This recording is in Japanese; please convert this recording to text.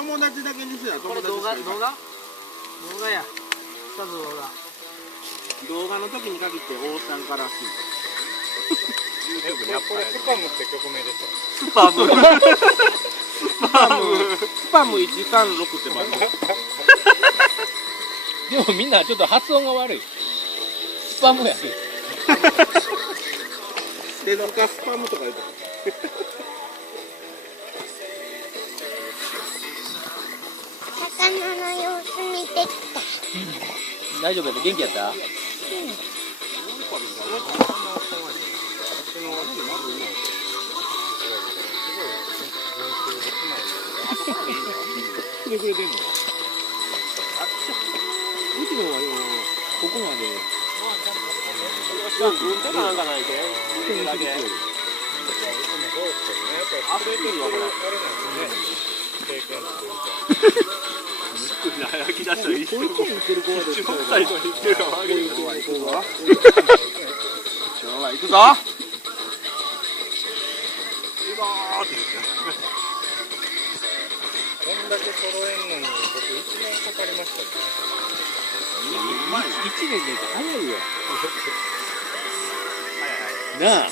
友達だけにすや。これ動画や。2つ動画。動画の時に限って大さんからしい。やっぱりスパムって曲名でしょ。スパム136って番号。でもみんなちょっと発音が悪い。スパムやし。手塚スパムとか言うと。魚の様子見てきた。大丈夫やった？元気やった？来てくれてんの？うちのはよ、ここまで。運転かなんかないけ？運転だけ。溢れてるわこれ。焼き出したらいい。保育園行ってる子はどっちか。最後に言ってるか悪い。今日は行くぞ。こんだけ揃えんのに僕1年かかりましたって。1年で早いよ。なあ。